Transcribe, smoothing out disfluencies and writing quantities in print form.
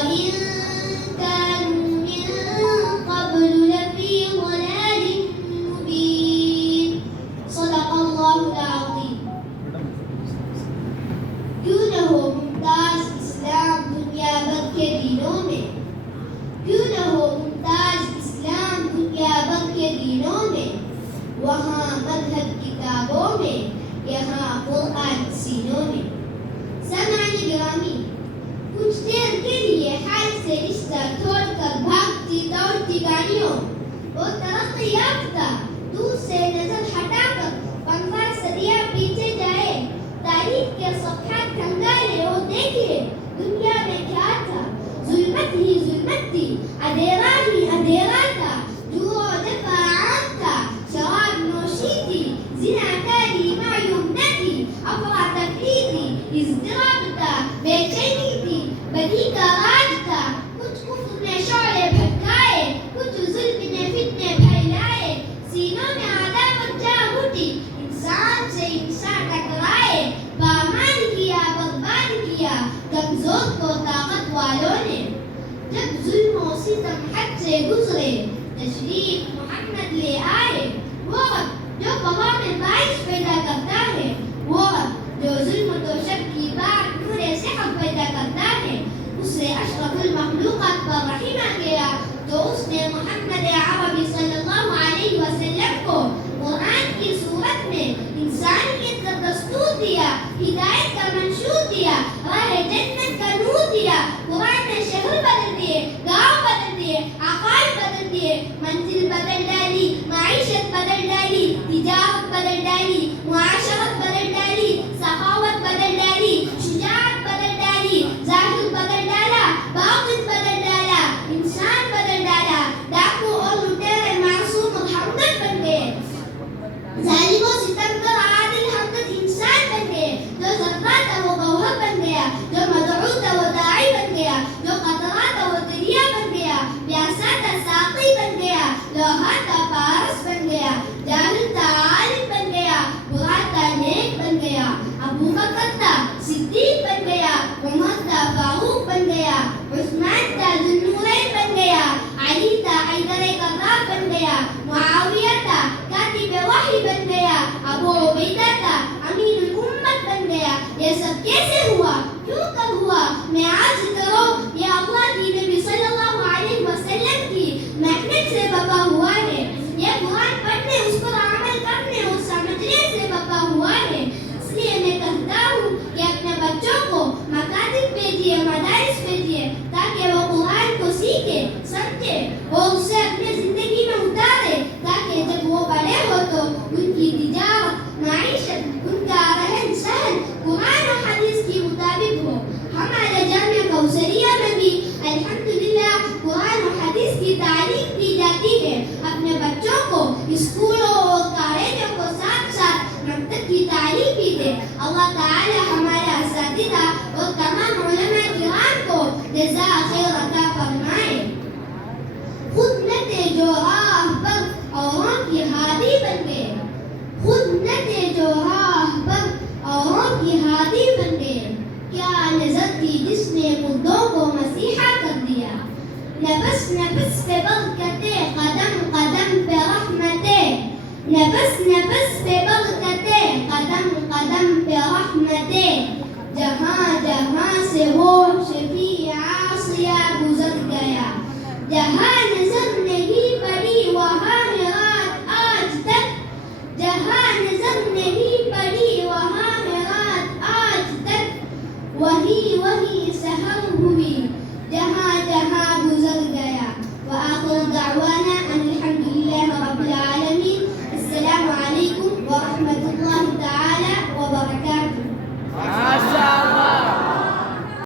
وإن كانوا من قبل لفي ضلال مبين صدق الله العظيم. کیوں نہ ہو ممتاز اسلام دنیا بھر کے دینوں میں، کیوں نہ ہو ممتاز اسلام دنیا بھر کے دینوں میں، وہاں مذہب کتابوں میں، یہاں قرآن سینوں میں. سامعین گرامی، کچھ دیر کے لیے حال سے رشتہ چھوڑ کر بھاگتی دوڑتی گاڑیوں اور ترقی یافتہ دور سے نظر ہٹا کر 15 صدیاں پیچھے جائے، تاریخ کے صفحات کھنگالے اور دیکھے دنیا میں کیا تھا. ظلمت ہی ظلمت تھی، اندھیرا ہی اندھیرا تھا، جوع و جفا عام تھا، شراب نوشی تھی، زناکاری معیوب نہ تھی، افراتفری تھی، اضطراب تھا، بے چینی تھی، بدی کا راج تھا. کچھ کفر نے شعلے بھٹکائے، کچھ ظلم نے فتنے پھیلائے، سینوں میں عداوت جا اٹھی، انسان سے انسان ٹکرائے، پامان کیا برباد کیا کمزور کو طاقت والوں نے. جب ظلم و ستم حد سے گزرے، تشریف محمد لے آئے. وہ رب جو قضا میں باعث پیدا کرتا ہے، وہ رب جو ظلم و شر کی بعد نور صحت پیدا کرتا ہے، اسے اشرف المخلوقات پر رحم آ گیا تو اس نے محمد عربی صلی اللہ علیہ وسلم کو قرآن کی صورت میں انسانیت کا دستور دیا، ہدایت کا منشور دیا، راہ جنت کا نور دیا. قرآن نے شہر بدل دیے، گاؤں بدل دیے، عقائد بدل دیے، منزل بدل ڈالی، معیشت بدل ڈالی، تجارت بدل ڈالی، معاشرت بدل ڈالی، سخاوت بدل ڈالی، شجاعت بدل ڈالی، ظاہر بدل ڈالا، باطن بدل ڈالا، انسان بدل ڈالا. ڈاکو اور لٹیرے معصوم اور ہمدرد بن گئے، ظالم و ستمگر عادل ہمدرد انسان بن گئے. جو ذرہ تھا وہ گوہر بن گیا، جو مدعو تھا وہ داعی بن گیا، جو قطرہ تھا وہ دریا بن گیا، پیاسا تھا ساقی بن گیا، لوہا تھا پارس بن گیا، جاہل تھا عالم بن گیا، برا تھا نیک بن گیا. ابو بکر تھا صدیق بن گیا، عمر تھا فاروق بن گیا، عثمان تھا ذوالنورین بن گیا، علی تھا حیدر کرار بن گیا، معاویہ تھا کاتب وحی بن گیا، ابو عبیدہ تھا امین الامت بن گیا. یہ سب کیسے ہوا؟ کیوں کر ہوا؟ میں عرض کرو یہ اللہ کی نبی صلی اللہ علیہ وسلم کی محنت سے بپا ہوا ہے. یہ قرآن پڑھنے، اس پر عمل کرنے اور سمجھنے سے بپا ہوا ہے. اس لیے میں کہتا ہوں کہ اپنے بچوں کو مکاتب بھیجیے، مدارس بھیجیے، تاکہ وہ قرآن کو سیکھے، سمجھے اور اسے اپنے زندگی میں اتارے، تاکہ جب وہ بڑے ہو تو ان کی تجارت، معیشت، ان کا رہن سہن قرآن و حدیث کی مطابق ہو. ہمارے جامعہ کوثریہ میں بھی الحمدللہ قرآن و حدیث کی تعلیم دی جاتی ہے. اپنے بچوں کو اسکولوں اور کالجوں کو ساتھ ساتھ مکتب کی تعلیم بھی دے. اللہ تعالی ہمارے اساتذہ اور تمام علماء کرام کو جزا خیر عطا فرمائے. خود نہ تھے جو راہ پر اوروں کی ہادی بن گئے، خود نہ تھے جو راہ پر اوروں کی ہادی بن گئے. کیا نظر تھی جس نے مردوں کو مسیحا کر دیا. نفس نفس پہ برکتیں، قدم قدم پہ رحمتیں، نفس نفس پہ برکتیں، قدم قدم پہ رحمتیں. جہاں جہاں سے وہ شفیع عاصیہ گزر گیا، جہاں نظر نہیں پڑی وہاں ہے رات آج تک، جہاں نظر نہیں پڑی وہاں ہے رات آج تک. وہی وہی سحر ہوئی جہاں جہاں گزر گیا. وآخر دعوانا ان الحمد للہ رب العالمین. السلام علیکم ورحمۃ اللہ تعالی وبرکاتہ.